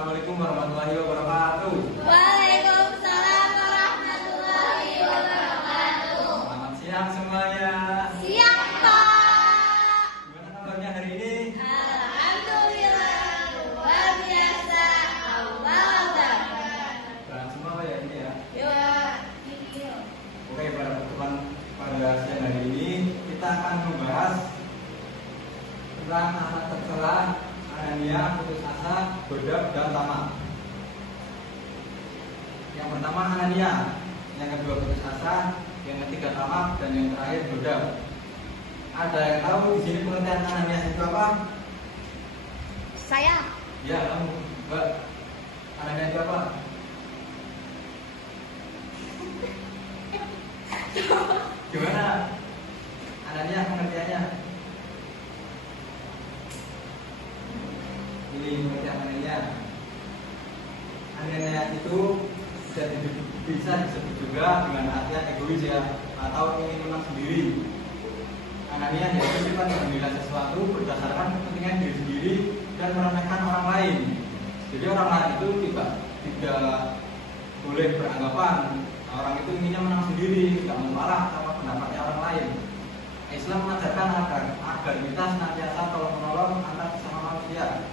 Assalamualaikum warahmatullahi wabarakatuh. Waalaikumsalam warahmatullahi wabarakatuh. Selamat siang semuanya. Siang, Pak. Gimana kabarnya hari ini? Alhamdulillah, luar biasa. Allah Akbar. Berat semua ya ini ya. Yuk. Oke, pada siang hari ini kita akan membahas tentang anak tercela, Anania, putus asa, Godab, dan Tamak. Yang pertama Anania, yang kedua putus asa, yang ketiga Tamak, dan yang terakhir Godab. Ada yang tahu di sini pengertian Anania itu apa? Saya. Ya, kamu, Mbak. Anania itu apa? Gimana? Anania pengertiannya? Ini pengertian Anania. Anania itu bisa disebut juga dengan artian egois ya, atau ingin menang sendiri. Anania yaitu sifat menilai sesuatu berdasarkan kepentingan diri sendiri dan meremehkan orang lain. Jadi orang lain itu tidak boleh beranggapan orang itu inginnya menang sendiri, tidak menolak sama pendapatnya orang lain. Islam mengajarkan agar kita senantiasa tolong menolong antar sesama manusia.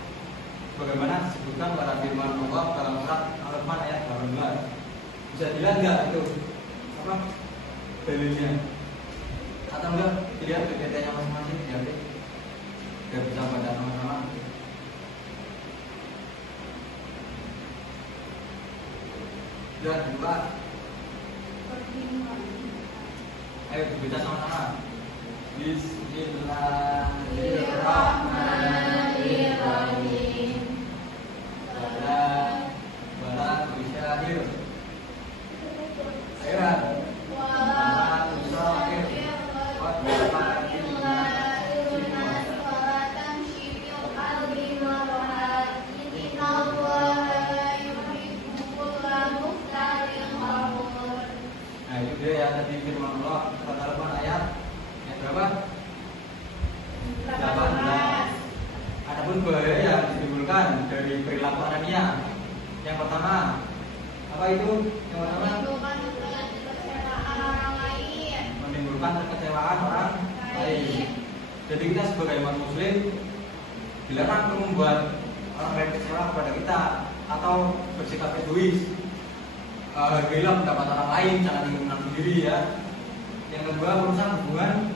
Bagaimana disebutkan pada firman Allah dalam surat Al-Rahman ayat 18. Bisa dilihat nggak itu apa dalilnya? Atau enggak dilihat PPT-nya masing-masing ya, biar bisa baca sama-sama. Sudah dibuka. Ayo kita sama-sama. Bismillahirrahmanirrahim. Barat bisa akhir. Akhirat. Barat bisa akhir. Nah itu dia ya tadi firman Allah surat Al-Rahman ayat yang berapa? 18. Adapun bahaya yang ditimbulkan dari perilaku Anania. Yang pertama apa itu? Yang pertama menimbulkan kekecewaan orang lain. Jadi kita sebagai umat muslim dilarang untuk membuat orang lain kecewa kepada kita atau bersikap egois. Hargailah pendapat orang lain, jangan ingin menang sendiri ya. Yang kedua merusak hubungan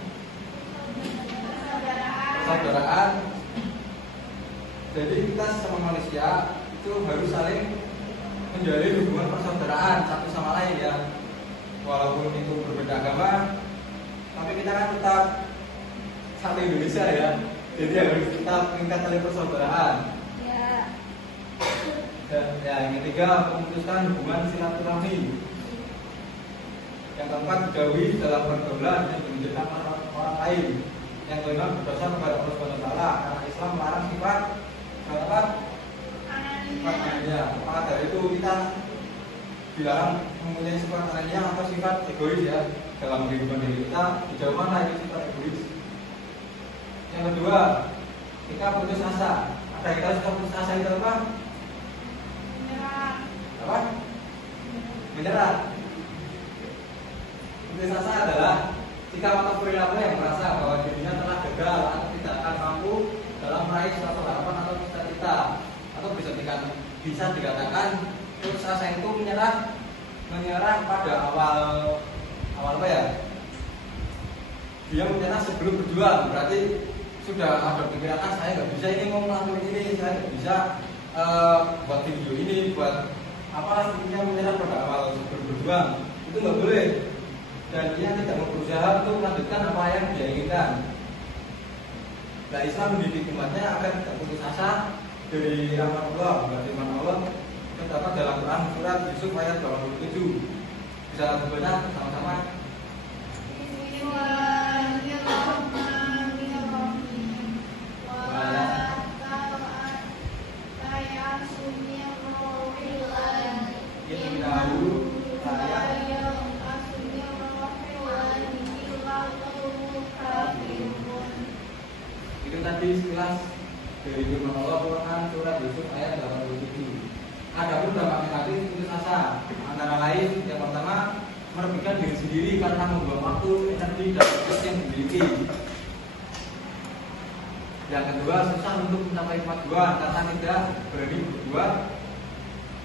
persaudaraan. Jadi kita sama manusia itu harus saling menjalin hubungan persaudaraan satu sama lain ya. Walaupun itu berbeda agama, tapi kita kan tetap satu Indonesia ya. Jadi harus tetap meningkat tali persaudaraan. Dan yang ketiga memutuskan hubungan silaturahmi. Yang keempat dijauhi dalam pergaulan yang menunjukkan orang lain. Yang kelima berdosa kepada Allah SWT karena Islam melarang sifat apa? Sifat Anania. Maka dari itu kita dilarang mempunyai sifat Anania atau sifat egois ya dalam kehidupan diri kita. Dijauhkan lagi sifat egois. Yang kedua, kita putus asa. Ada yang tahu sikap putus asa itu apa? Apa? Menyerah. Putus asa adalah sikap atau perilaku yang merasa bahwa dirinya telah gagal atau tidak akan mampu dalam meraih suatu harapan atau cita-cita, atau bisa dikatakan putus asa itu menyerah pada awal apa ya? Dia menyerah sebelum berjuang. Berarti sudah ada pikiran saya nggak bisa ini mau melakukan ini, saya nggak bisa buat video ini, buat apa intinya menyerah pada awal sebelum berjuang. Itu nggak boleh. Dan dia tidak mau berusaha untuk melanjutkan apa yang dia inginkan. Nah, Islam mendidik umatnya agar tidak putus asa dari rahmat Allah. Firman Allah terdapat dalam Quran surat Yusuf ayat 27. Bisa dibaca sama-sama. Itu tadi sekilas dari firman Allah Quran surat Yusuf ayat 87. Adapun dampak negatif itu asa, antara lain yang pertama merugikan diri sendiri karena membuang waktu, energi, dan waktu yang dimiliki. Yang kedua, susah untuk mencapai kemajuan karena tidak berani berbuat.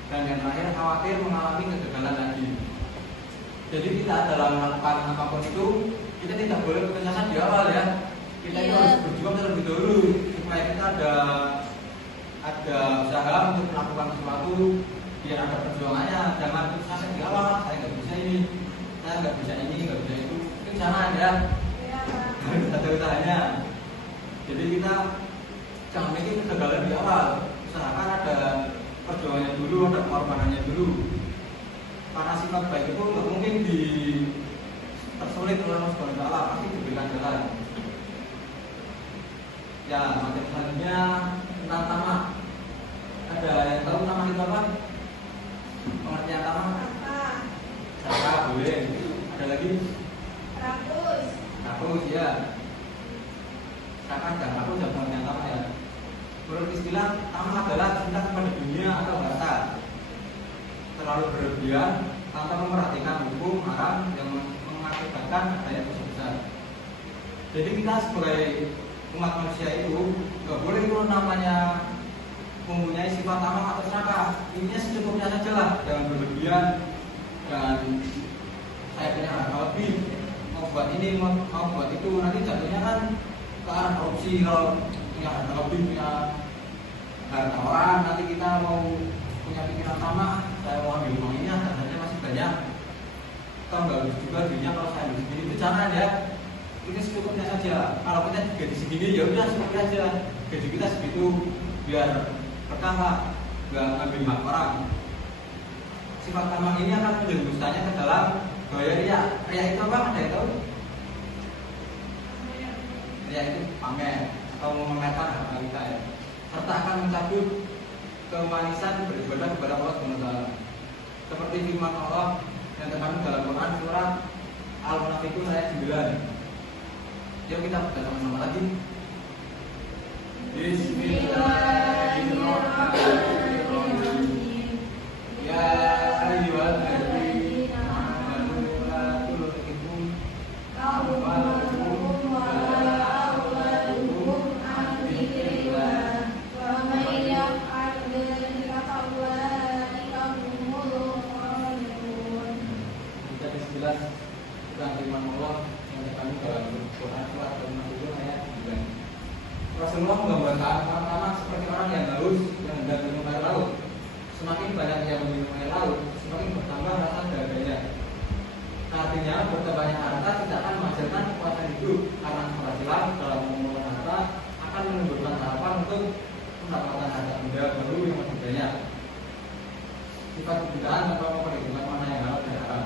Dan yang terakhir, khawatir mengalami kegagalan lagi. Jadi kita dalam melakukan apapun itu, kita tidak boleh putus asa di awal ya. Kita itu harus berjuang terlebih dahulu supaya kita ada usaha untuk melakukan sesuatu, biar ada perjuangannya. Jangan putus asa di awal, saya nggak bisa ini, saya nggak bisa ini, nggak bisa itu. Itu jangan ya. Harus ada usahanya. Jadi kita jangan mikir kegagalan di awal, usahakan ada perjuangannya dulu, ada pengorbanannya dulu. Karena sifat baik itu nggak mungkin tersulit oleh Allah Subhanahu wa Ta'ala, pasti diberikan jalan. Ya, materi selanjutnya tentang tamak. Ada yang tahu tamak itu apa? Pengertian tamak? Saka, boleh. Ada lagi? Rakus, ya. Saka dan rakus dan pengertian tamak ya. Menurut istilah, tamak adalah cinta kepada dunia atau harta. Terlalu berlebihan tanpa memperhatikan hukum haram yang mengakibatkan adanya dosa besar. Jadi kita sebagai umat manusia itu nggak boleh itu namanya mempunyai sifat tamak atau serakah. Intinya secukupnya saja lah, jangan berlebihan. Dan saya punya harta lebih, mau buat ini, mau buat itu, nanti jatuhnya kan ke arah korupsi. Kalau punya harta lebih, punya harta orang, nanti kita mau punya pikiran tamak, saya mau ambil uang ini, harganya masih banyak. Kalau nggak bagus juga duitnya kalau saya ambil segini, itu jangan ya. Ini secukupnya saja. Kalau kita gaji segini, ya udah seperti aja. Gaji kita segitu, biar berkah, nggak ambil hak orang. Sifat tamak ini akan menjerumuskannya ke dalam gaya riya. Riya itu apa? Ada yang tahu? Riya itu pamer atau memamerkan harta kita ya. Serta akan mencabut kemanisan beribadah kepada Allah SWT. Seperti firman Allah yang terkandung dalam Quran surat Al-Munafiqun ayat 9. Yuk kita baca sama-sama lagi. Bismillahirrahmanirrahim. Ya ayyuhalladzina amanu la tulhikum amwalukum wa auladukum an dzikrillah wa may yaf'al dzalika faulaika humul khasirun. Jadi jelas tentang firman Allah yang terkandung dalam Quran surat Al-Munafiqun ayat 9. Rasulullah menggambarkan orang-orang seperti orang yang haus yang hendak minum air laut. Semakin banyak yang minum air laut, semakin bertambah rasa dahaganya. Artinya bertambahnya harta tidak akan menghasilkan kekuatan hidup, karena keberhasilan dalam mengumpulkan harta akan menimbulkan harapan untuk mendapatkan harta benda baru yang lebih banyak. Sifat kebutaan tanpa memperhitungkan mana yang halal dan haram.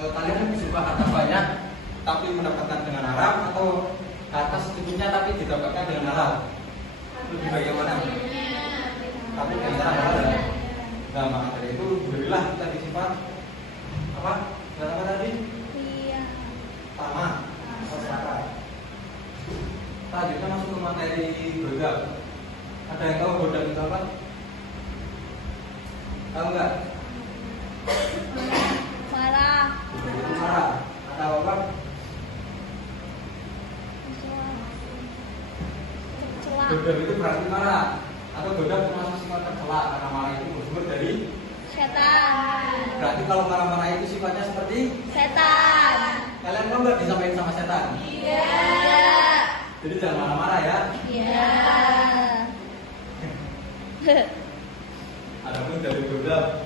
Kalian lebih suka harta banyak tapi mendapatkan dengan haram, atau harta secukupnya tapi didapatkan dengan halal? Lebih bagaimana? Tapi dengan cara halal. Nah, maka dari itu berilah kita disifat apa? Apa tadi? Tamak atau serakah. Selanjutnya masuk ke materi bodak. Ada yang tahu bodak itu apa? Tahu nggak? Marah. Bodak itu marah. Atau apa? Bodak itu berarti marah. Atau bodak termasuk sifat tercela karena marah itu bersumber dari Setan. Berarti kalau marah-marah itu sifatnya seperti Setan. kalian mau nggak disampaikan sama setan? Iya. Jadi jangan marah-marah ya. Iya. Adapun dari bodak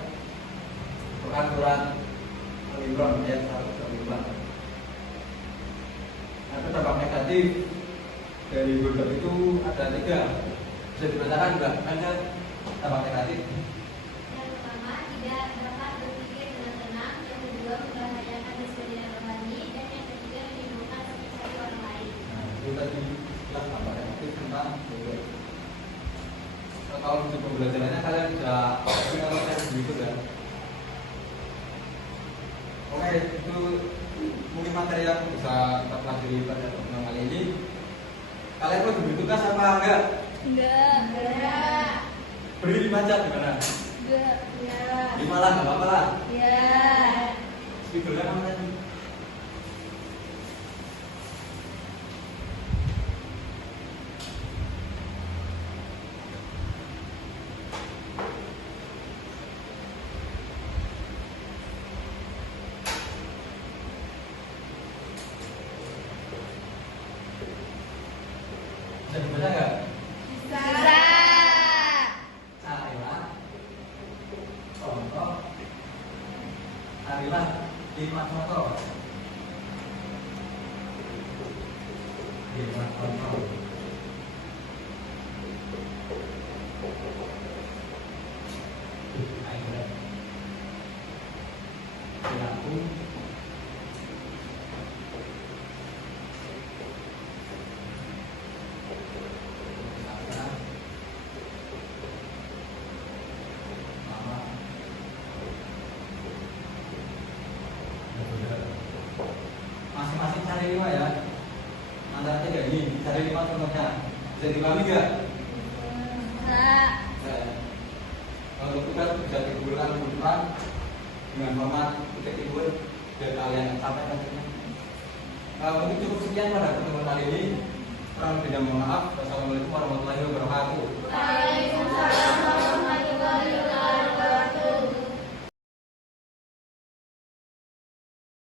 Quran surat Al-Imran ayat 124. Ada dampak negatif dari bodak itu ada 3. Bisa dibacakan nggak? Ada dampak negatif. Yang pertama, tidak dapat berpikir dengan tenang. Yang kedua, membahayakan kesucian rohani. Dan yang ketiga, menimbulkan sakit hati orang lain. Nah, itu tadi jelas dampak negatif tentang bodak. Kalau di pembelajarannya kalian bisa punya konsep begitu kan? Oke, itu mungkin materi yang bisa kita pelajari pada pertemuan kali ini. Kalian mau diberi tugas apa enggak? Enggak. Enggak. Beri 5 jam gimana? Enggak. Ya. 5 lah, nggak apa-apa lah. Ya. Speakernya mana tadi? Bisa dibaca nggak? Bisa. Bisa. Carilah contoh. Carilah 5 contoh. 5 contoh. Ayo. Berlaku. Masing-masing cari 5 ya. Antara 3 ini cari 5 contohnya. Bisa dipahami nggak? Bisa. Nah, kalau tugas bisa digunakan bukan dengan format titik timbul dan kalian sampaikan saja. Mungkin cukup sekian pada pertemuan kali ini. Kurang lebihnya mohon maaf. Wassalamualaikum warahmatullahi wabarakatuh. Waalaikumsalam.